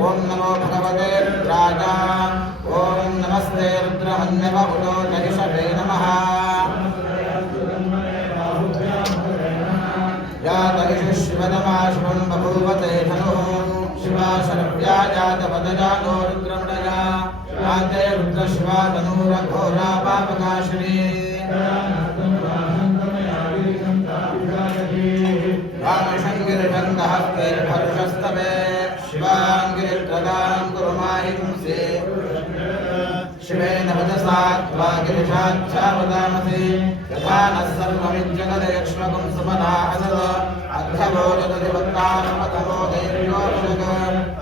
ओम नमो भगवते रुद्राय ओम नमस्ते रुद्रमन्यवपुटो नगिषभे नमः या तगिषु शिवनमाशुभं बभूवते धनुः शिवा शरव्या जातवदजानो रुद्रमणया याते रुद्रशिवा तनूरघोरा पापनाशिनी रामशङ्गिरिबन्धहस्तेर्भरुषस्तवे शिवाङ्गिरित्रदां कुरुमाहि पुंसे शिवेन वदसा त्वा गिरिशाच्छावदामसि यथा नः सर्वमिज्जगदयक्ष्मकं सुमना असद अद्धवो जगदिवत्तानमतमो दैर्योषग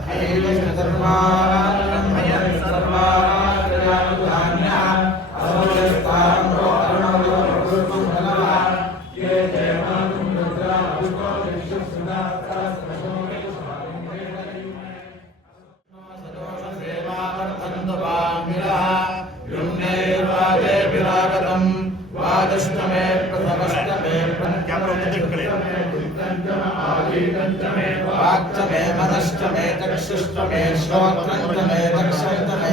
हैलश्चतर्वान्मयः सर्वान्यान्यः असोजस्तां रोकरणोरुपूर्वं भगवः ये देवानुं रुद्रा पुष्पो विश्वसुना वादष्टमे प्रथमष्टमे वाक्चमे मनष्टमे चक्षुष्टमे श्रोत्रन्तमे दक्षन्तमे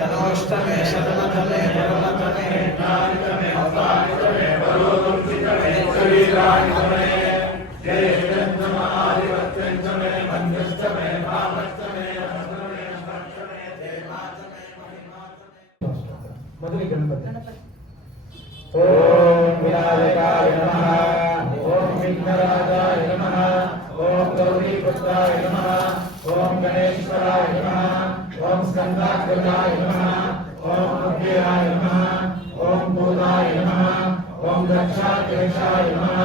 तनोष्टमे शतमतमे मधुरी गणपति ओम विनायकाय नमः ओम विघ्नराजाय नमः ओम गौरीपुत्राय नमः ओम गणेश्वराय नमः ओम स्कंदाकृताय नमः ओम उग्राय नमः ओम भूताय नमः ओम दक्षाकेशाय नमः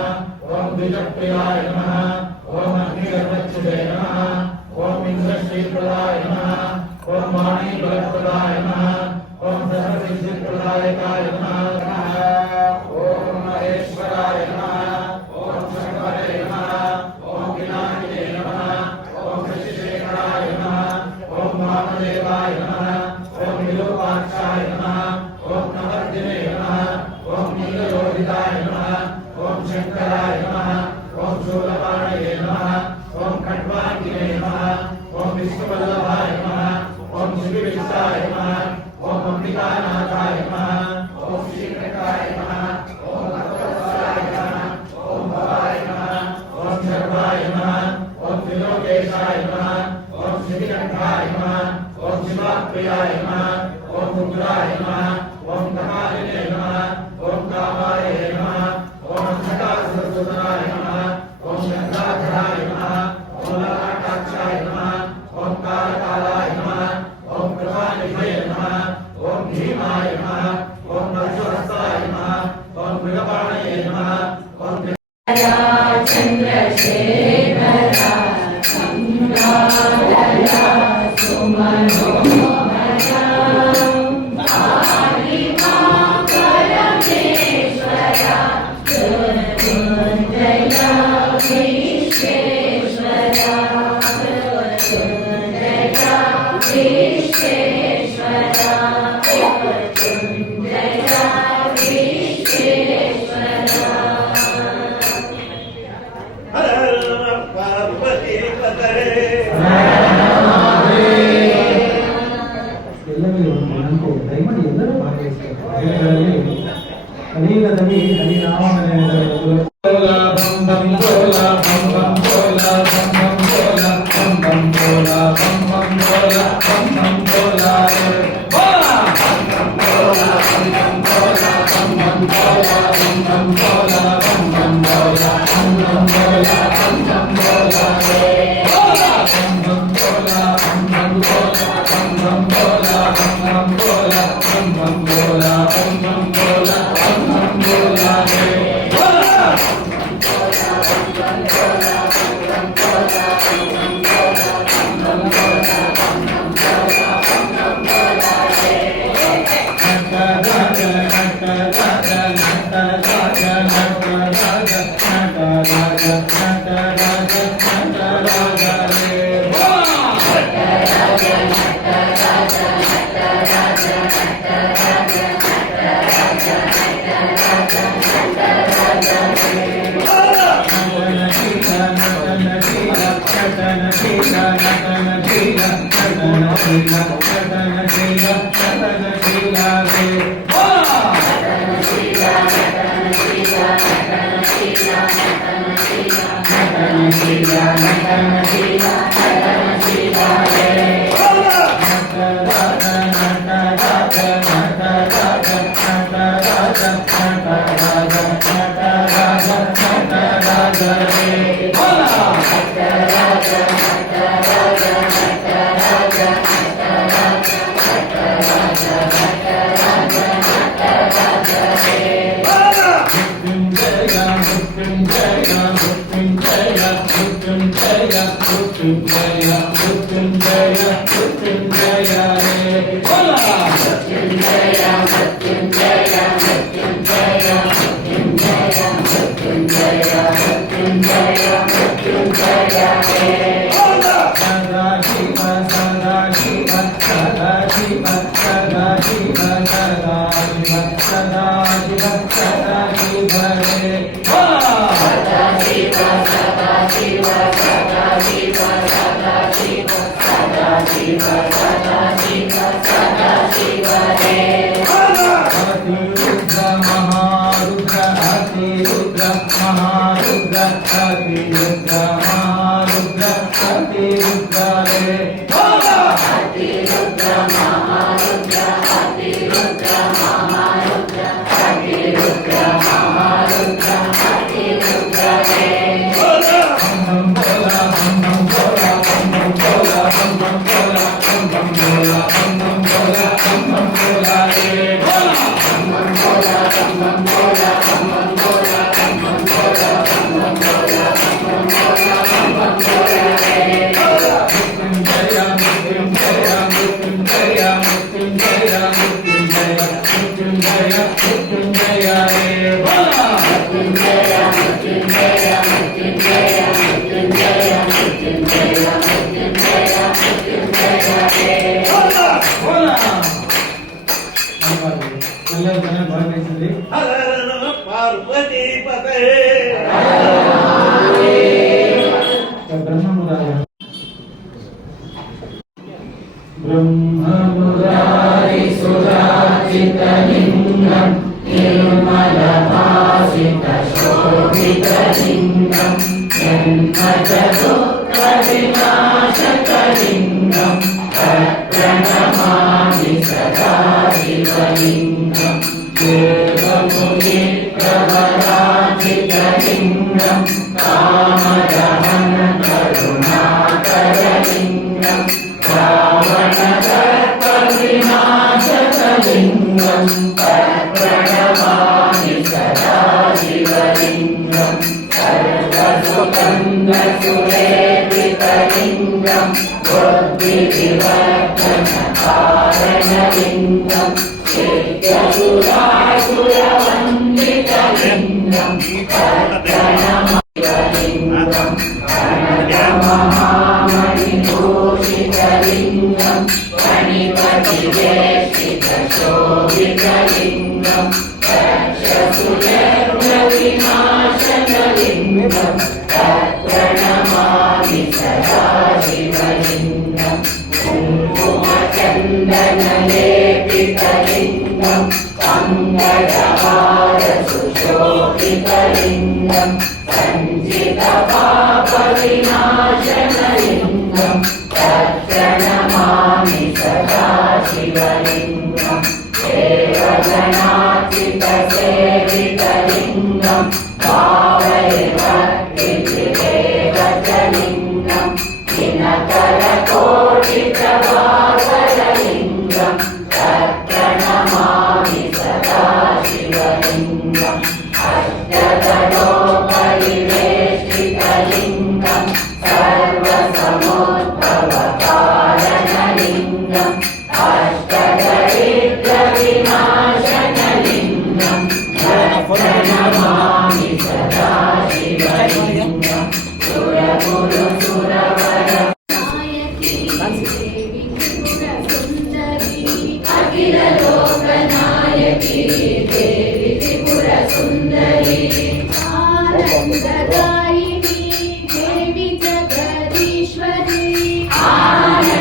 ओम द्विजप्रियाय नमः ओम अग्निगर्भच्युते नमः ओम इंद्रश्रीप्रदाय नमः ओम वाणीबलप्रदाय नमः ओम सर्वसिद्धिप्रदायकाय नमः ओम महेश्वराय नमः ओम शंकरे नमः ओम विनायके नमः ओम शशिशेखराय नमः ओम वामदेवाय नमः ओम विरूपाक्षाय नमः ओम नवर्धिने नमः ओम नीललोहिताय नमः ओम शंकराय नमः ओम शूलपाणये नमः ओम खट्वाङ्गिने नमः ओम विष्णुवल्लभाय नमः ओम श्रीविष्टाय नमः ओम अंबिकानाथाय नमः ओम श्रीकंठाय नमः ओम भगवत्साय नमः ओम भवाय नमः ओम शर्वाय नमः ओम त्रिलोकेशाय नमः ओम श्रीकंठाय नमः ओम शिवाप्रियाय नमः ओम उग्राय नमः ओम कमालिने नमः ओम कामाय नमः ओम अंधकासुरसुतनाय नमः ओम गंगाधराय नमः ओम ललाटाक्षाय नमः ओम कालकालाय नमः ओम कृपानिधये नमः ओम भीमाय नमः ओम नरसिंहाय नमः ओम मृगपाणये नमः ओम चंद्रशेखरा गंगाधरा सुमनोहरा आदिमा परमेश्वरा मृत्युंजया विश्वेश्वरा मृत्युंजया विश्वेश्वरा मृत्युंजया विश्वेश्वरा ಎಲ್ಲರಿಗೂ ನನಗೂ ದಯಮಾಡಿ ಎಲ್ಲರೂ ಭಾಗವಹಿಸಬೇಕು ಹರಿನಾಮದಲ್ಲಿ Raja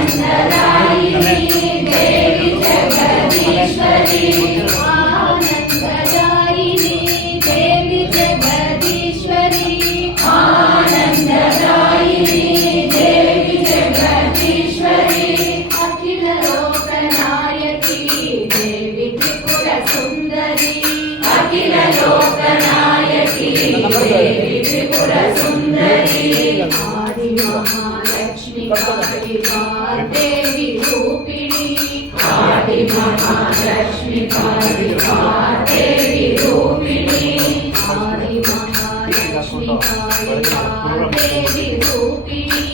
आनंददायिनी लोकनायकी देवी त्रिपुर सुंदरी आदि महालक्ष्मी कालिका देवी रूपिणी आदि महालक्ष्मी कालिका देवी रूपिणी आदि महालक्ष्मी कालिका देवी रूपिणी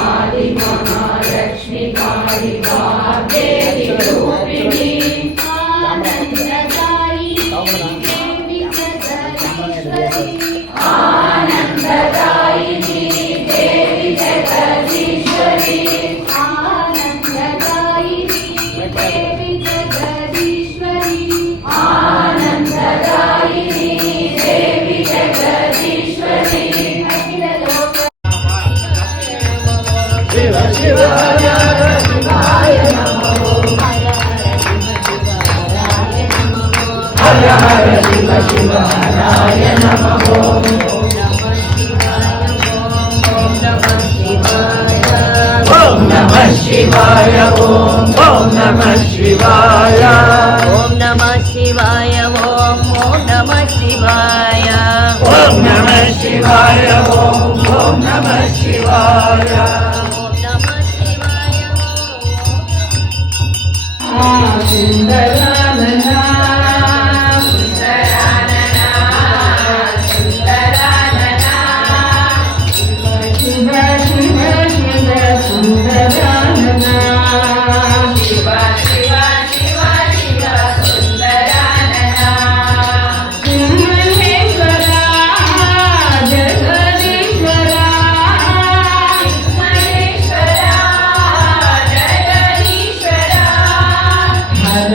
आदि महालक्ष्मी कालिका देवी रूपिणी आनंददायी देवी जगदीश्वरी आनंददायिनी देवी जगदीश्वरी आनंददायिनी देवी जगदीश्वरी आनंददायिनी देवी जगदीश्वरी अखिल लोक शिव शिवाय शिवाय नमो हर हर शिव शिवाय नमो ओम नमः शिवाय ओम नमः शिवाय ओम नमः शिवाय ओम नमः शिवाय ओम नमः शिवाय ओम नमः शिवाय ओम नमः शिवाय सुंदरानना सुंदरानना सुंदरानना शिव शिव शिव शिव सुंदरानना शिव शिव शिव शिव सुंदरानना सिंहेश्वरा जगदीश्वरा सिंहेश्वरा जगदीश्वरा हर